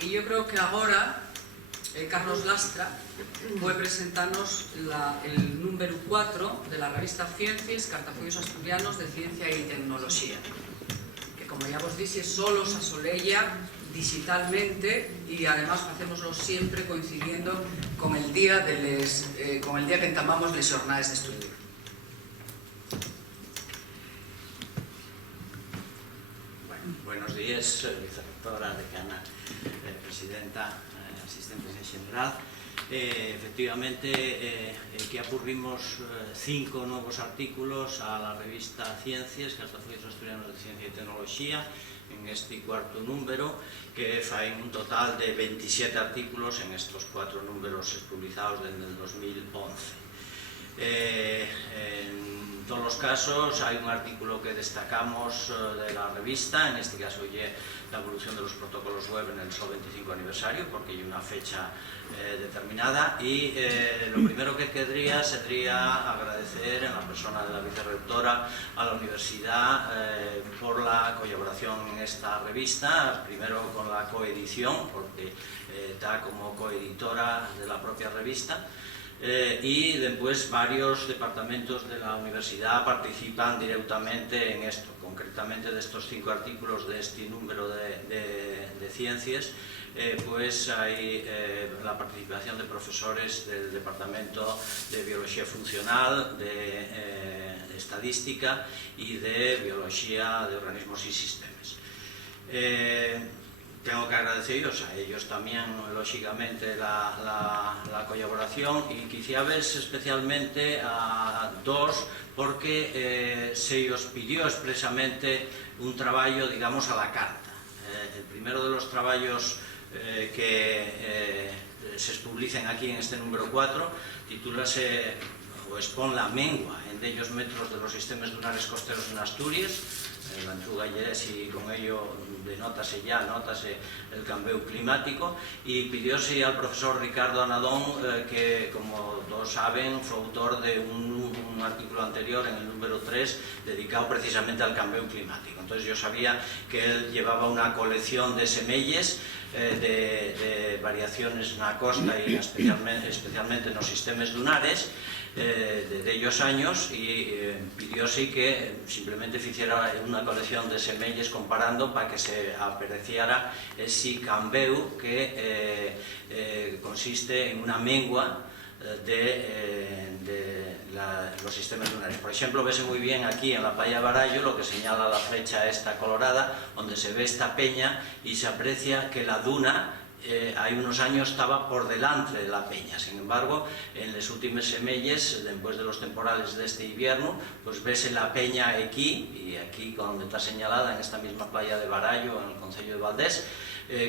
Y yo creo que ahora Carlos Lastra puede presentarnos el número 4 de la revista Ciencias, Cartafollos Asturianos de Ciencia y Tecnología, que, como ya vos dice, solo se asoleya digitalmente y además hacémoslo siempre coincidiendo con el día que entamamos les jornades de estudio. Buenos días, vicerectora, decana, presidenta, asistentes en general. Efectivamente, aquí apurrimos 5 nuevos artículos a la revista Ciencias, Cartafollos Asturianos de Ciencia y Tecnología, en este cuarto número, que fai un total de 27 artículos en estos 4 números publicados desde el 2011. En todos los casos hay un artículo que destacamos de la revista, en este caso la evolución de los protocolos web en el SO 25 aniversario, porque hay una fecha determinada, y lo primero que querría sería agradecer en la persona de la vicerrectora a la universidad por la colaboración en esta revista, primero con la coedición, porque está como coeditora de la propia revista, y después varios departamentos de la universidad participan directamente en esto. Concretamente, de estos 5 artículos de este número de ciencias, pues hay la participación de profesores del departamento de biología funcional, de estadística y de biología de organismos y sistemas. Tengo que agradeceros a ellos también, lógicamente, la colaboración, y quizá ves especialmente a 2, porque se os pidió expresamente un trabajo, digamos, a la carta. El primero de los trabajos que se publican aquí en este número 4 titúlase o expón la mengua en dellos metros de los sistemas dunares costeros en Asturias. La Anchuga y con ello denótase el cambio climático, y pidióse al profesor Ricardo Anadón, que, como todos saben, fue autor de un artículo anterior, en el número 3, dedicado precisamente al cambio climático. Entonces yo sabía que él llevaba una colección de semelles de variaciones en la costa y especialmente en los sistemas dunares de ellos años, y pidióse que simplemente hiciera una colección de semelles comparando para que se apreciara ese cambio que consiste en una mengua de los sistemas lunares. Por ejemplo, ves muy bien aquí en la playa Barallo lo que señala la flecha esta colorada, donde se ve esta peña y se aprecia que la duna hay unos años estaba por delante de la peña. Sin embargo, en las últimas semelles, después de los temporales de este invierno, pues ves la peña aquí, y aquí donde está señalada, en esta misma playa de Barallo, en el concello de Valdés,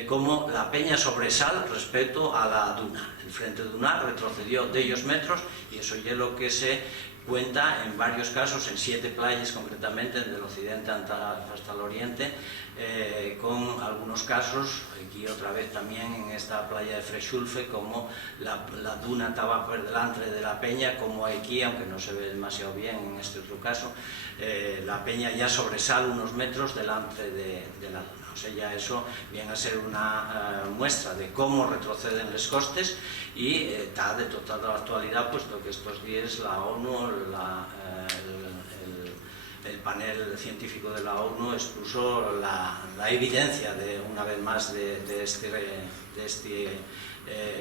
como la peña sobresal respecto a la duna. El frente dunar retrocedió de ellos metros, y eso es lo que se cuenta en varios casos, en 7 playas concretamente, del occidente hasta el oriente, con algunos casos, aquí otra vez también en esta playa de Freixulfe, como la duna estaba por delante de la peña, como aquí, aunque no se ve demasiado bien en este otro caso, la peña ya sobresale unos metros delante de la duna. O sea, ya eso viene a ser una muestra de cómo retroceden los costes, y está de total actualidad, puesto que estos días la ONU, el panel científico de la ONU expuso la evidencia de, una vez más, de este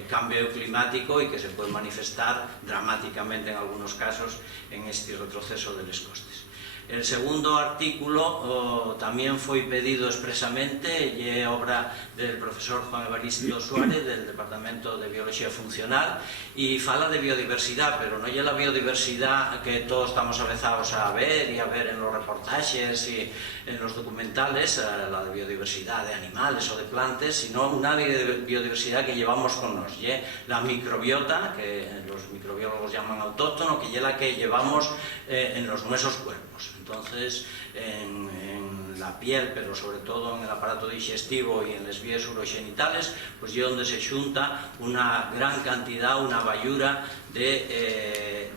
cambio climático, y que se puede manifestar dramáticamente en algunos casos en este retroceso de los costes. El segundo artículo también fue pedido expresamente, y es obra del profesor Juan Evaristo Suárez, del Departamento de Biología Funcional, y fala de biodiversidad, pero no es la biodiversidad que todos estamos avezados a ver en los reportajes y en los documentales, la de biodiversidad de animales o de plantas, sino una biodiversidad que llevamos con nosotros, la microbiota, que los microbiólogos llaman autóctono, que es la que llevamos en los nuestros cuerpos. Entonces, en la piel, pero sobre todo en el aparato digestivo y en las vías urogenitales, pues es donde se junta una gran cantidad, una bayura de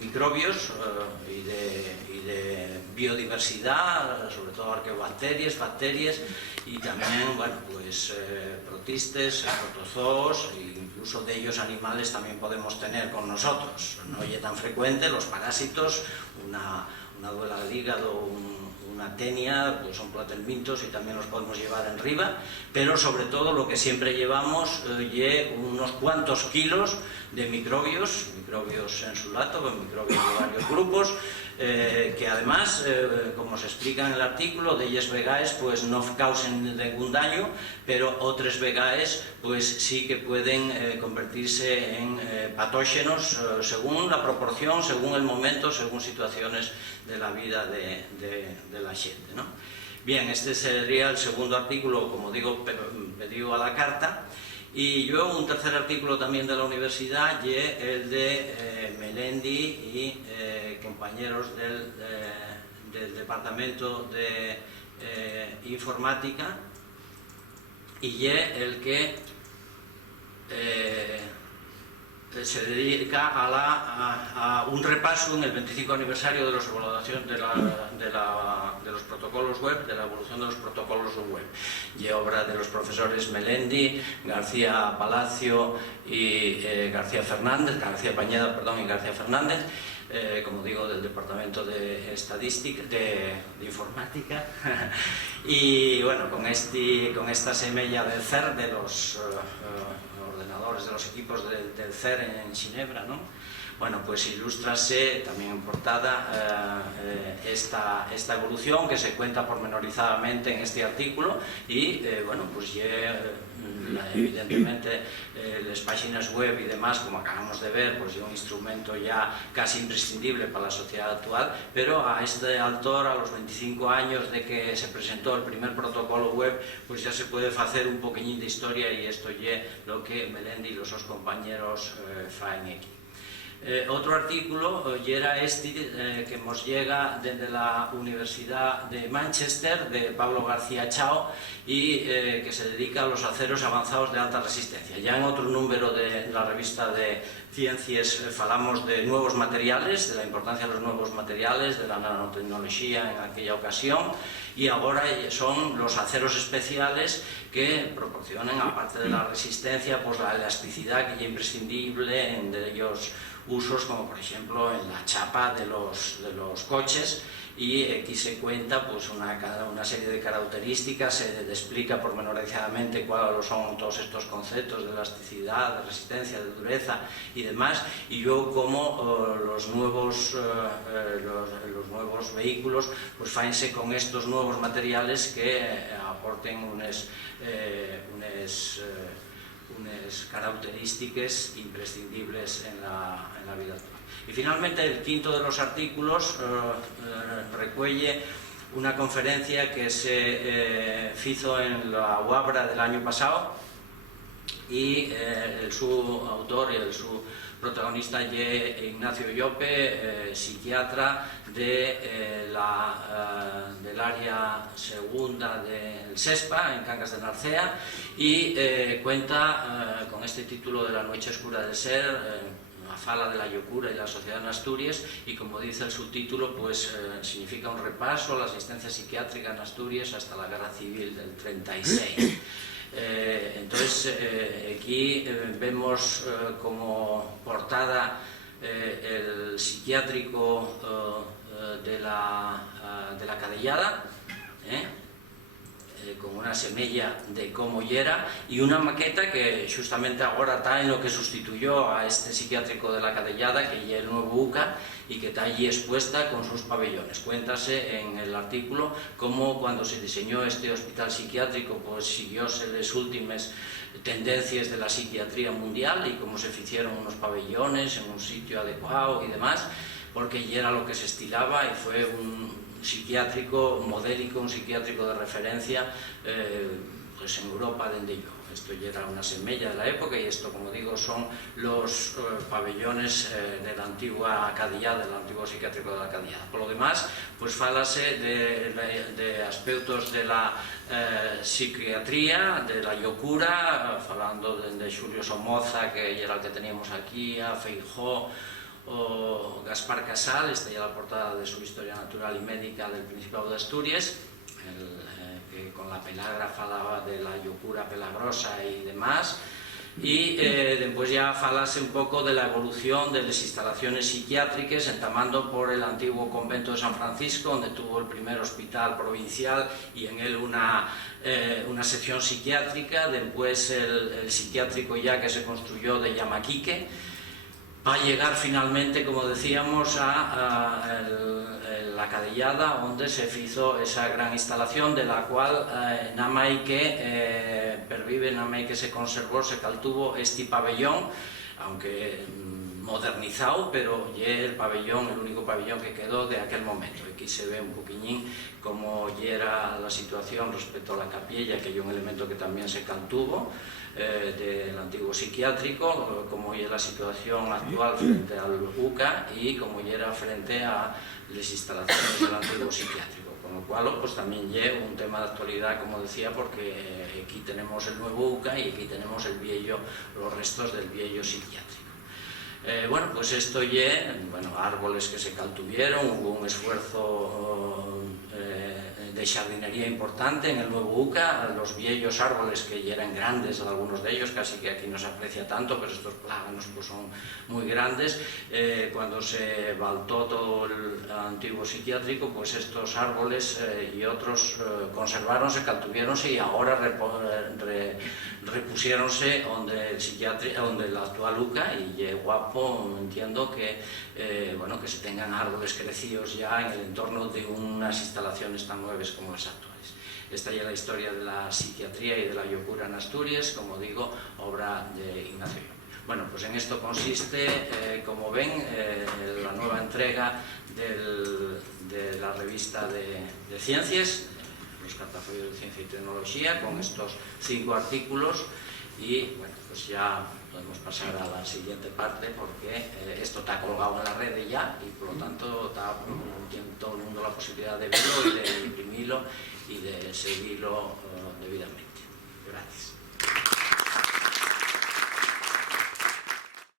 microbios y de biodiversidad, sobre todo arqueobacterias, bacterias y también, bueno, pues protistes, protozoos e incluso de ellos animales también podemos tener con nosotros. No es tan frecuente los parásitos, una duela del hígado, una tenia, pues son platelmintos y también los podemos llevar en riba, pero sobre todo lo que siempre llevamos unos cuantos kilos de microbios sensulato, microbios de varios grupos, que además, como se explica en el artículo, delles vegaes pues no causen ningún daño, pero otros vegaes pues sí que pueden convertirse en patógenos según la proporción, según el momento, según situaciones de la vida de la xente, ¿no? Bien, este sería el segundo artículo, como digo, pedido a la carta. Y luego un tercer artículo también de la universidad, y el de Melendi y compañeros del departamento de informática, y el que se dedica a un repaso en el 25 aniversario de la evaluación de los protocolos web, de la evolución de los protocolos web, y obra de los profesores Melendi, García Palacio y García Pañeda, perdón, y García Fernández, como digo, del Departamento de Estadística, de Informática, y bueno, con esta semilla del CER, de los ordenadores, de los equipos del CER en Ginebra, ¿no? Bueno, pues ilústrase también en portada esta evolución que se cuenta pormenorizadamente en este artículo y, bueno, pues evidentemente las páginas web y demás, como acabamos de ver, pues es un instrumento ya casi imprescindible para la sociedad actual, pero a este autor, a los 25 años de que se presentó el primer protocolo web, pues ya se puede hacer un poquillín de historia, y esto es lo que Melendi y los sus compañeros faen aquí. Otro artículo era que nos llega desde la Universidad de Manchester, de Pablo García Chao, y que se dedica a los aceros avanzados de alta resistencia. Ya en otro número de la revista de Ciencias falamos de nuevos materiales, de la importancia de los nuevos materiales, de la nanotecnología en aquella ocasión, y ahora son los aceros especiales que proporcionan, aparte de la resistencia, pues la elasticidad que es imprescindible en de ellos usos, como por ejemplo en la chapa de los coches, y aquí se cuenta pues una serie de características, se explica pormenorizadamente cuáles son todos estos conceptos de elasticidad, de resistencia, de dureza y demás, y luego cómo los nuevos vehículos pues faense con estos nuevos materiales que aporten unas características imprescindibles en la vida actual. Y finalmente el quinto de los artículos recuelle una conferencia que se hizo en la UABRA del año pasado, y su autor y su protagonista es Ignacio Llope, psiquiatra del área segunda del SESPA en Cangas de Narcea, y cuenta con este título de La noche oscura del ser, una fala de la locura y la sociedad en Asturias, y como dice el subtítulo, pues significa un repaso a la asistencia psiquiátrica en Asturias hasta la Guerra Civil del 36. Entonces aquí vemos como portada el psiquiátrico de la Cadellada, con una semilla de cómo era, y una maqueta que justamente ahora está en lo que sustituyó a este psiquiátrico de la Cadellada, que ya es el nuevo UCA, y que está allí expuesta con sus pabellones. Cuéntase en el artículo cómo cuando se diseñó este hospital psiquiátrico pues siguióse las últimas tendencias de la psiquiatría mundial y cómo se hicieron unos pabellones en un sitio adecuado y demás, porque ya era lo que se estilaba, y fue un psiquiátrico modélico, un psiquiátrico de referencia pues en Europa desde yo. Esto ya era una semilla de la época, y esto, como digo, son los pabellones de la antigua Cadellada, del antiguo psiquiátrico de la Cadellada. Por lo demás, pues fálase de aspectos de la psiquiatría, de la locura, falando de Xulio Somoza, que era el que teníamos aquí, a Feijó, o Gaspar Casal, esta ya la portada de su Historia Natural y Médica del Principado de Asturias, que con la pelágrafa falaba de la locura pelagrosa y demás, y después ya falase un poco de la evolución de las instalaciones psiquiátricas, entamando por el antiguo convento de San Francisco, donde tuvo el primer hospital provincial y en él una sección psiquiátrica, después el psiquiátrico ya que se construyó de Yamaquique, va a llegar finalmente, como decíamos, a la Cadellada, donde se hizo esa gran instalación, de la cual nada más que pervive, nada más que se conservó, se caltuvo este pabellón, aunque modernizado, pero ya el pabellón, el único pabellón que quedó de aquel momento. Aquí se ve un poquillín cómo ya era la situación respecto a la capilla, que hay un elemento que también se caltuvo, del antiguo psiquiátrico, como ya la situación actual frente al UCA y como ya era frente a las instalaciones del antiguo psiquiátrico, con lo cual pues también lleva un tema de actualidad, como decía, porque aquí tenemos el nuevo UCA y aquí tenemos el viejo, los restos del viejo psiquiátrico. Bueno, pues esto ya, árboles que se caltuvieron, hubo un esfuerzo de jardinería importante en el nuevo UCA, los viejos árboles que ya eran grandes, algunos de ellos, casi que aquí no se aprecia tanto, pero estos plátanos pues son muy grandes. Cuando se baltó todo el antiguo psiquiátrico, pues estos árboles y otros conserváronse, caltuviéronse y ahora repusiéronse donde el actual UCA, y es guapo, entiendo que que se tengan árboles crecidos ya en el entorno de unas instalaciones tan nuevas como las actuales. Esta ya es la historia de la psiquiatría y de la locura en Asturias, como digo, obra de Ignacio Llopis. Bueno, pues en esto consiste, como ven, la nueva entrega de la revista de ciencias, los Cartafolios de Ciencia y Tecnología, con estos 5 artículos, y bueno, pues ya podemos pasar a la siguiente parte, porque esto está colgado en la red ya y por lo tanto tiene todo el mundo la posibilidad de verlo y de imprimirlo y de seguirlo debidamente. Gracias.